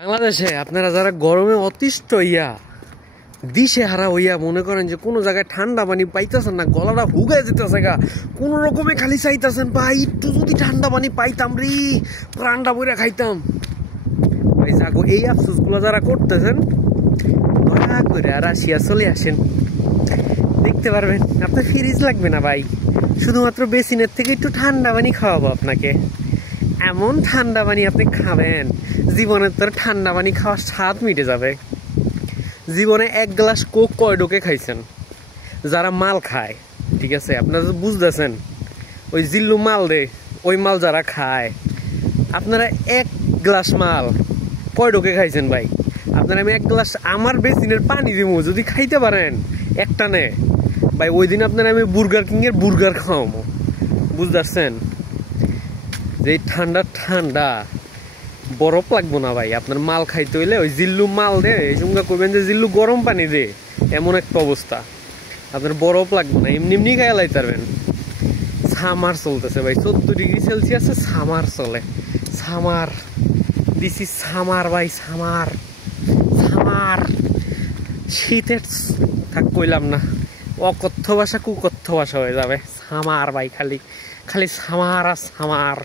বাংলাদেশে আপনারা যারা গরমে অতিষ্ঠ হইয়া দিশেহারা হইয়া মনে করেন যে কোনো জায়গায় ঠান্ডা পানি পাইতেছেন না, গলাটা হুগায় যেতেছে গা, কোনো রকমে খালি চাইতেছেন ভাই একটু যদি ঠান্ডা পানি পাইতাম রে প্রাণটা বইরা খাইতাম। ভাই যাগো এই আফসোসগুলো যারা করতেছেন দয়া করে রাশিয়া চলে আসেন, দেখতে পারবেন আপনার ফ্রিজ লাগবে না ভাই, শুধুমাত্র বেসিনের থেকে একটু ঠান্ডা পানি খাওয়াবো আপনাকে। এমন ঠান্ডা পানি আপনি খাবেন জীবনের তোর ঠান্ডা পানি খাওয়ার স্বাদ মিটে যাবে। জীবনে এক গ্লাস কোক কয় ডোকে খাইছেন? যারা মাল খায়, ঠিক আছে আপনারা তো বুঝতেছেন, ওই জিল্লু মাল দে ওই মাল যারা খায়, আপনারা এক গ্লাস মাল কয় ডোকে খাইছেন ভাই? আপনারা আমি এক গ্লাস আমার বেসিনের পানি দিব যদি খাইতে পারেন একটা নে ভাই, ওই দিন আপনারা আমি বুর্গার কিং এর বুর্গার খাওয়াবো, বুঝতেছেন? যে ঠান্ডা ঠান্ডা বরফ লাগবো না ভাই, আপনার মাল খাইতে হইলে ওই জিল্লু মাল দে এই সঙ্গে করবেন যে জিল্লু গরম পানি দে, এমন একটা অবস্থা আপনার বরফ লাগবো না, এমনি এমনি খাইয়া লাইতে পারবেন। সামার চলতেছে ভাই, 14°C সামার চলে, সামার দিছি সামার ভাই, সামার সামার শীতের থাক কইলাম না, অকথ্য ভাষা কুকথ্য ভাষা হয়ে যাবে। সামার ভাই, খালি খালি সামার আর সামার।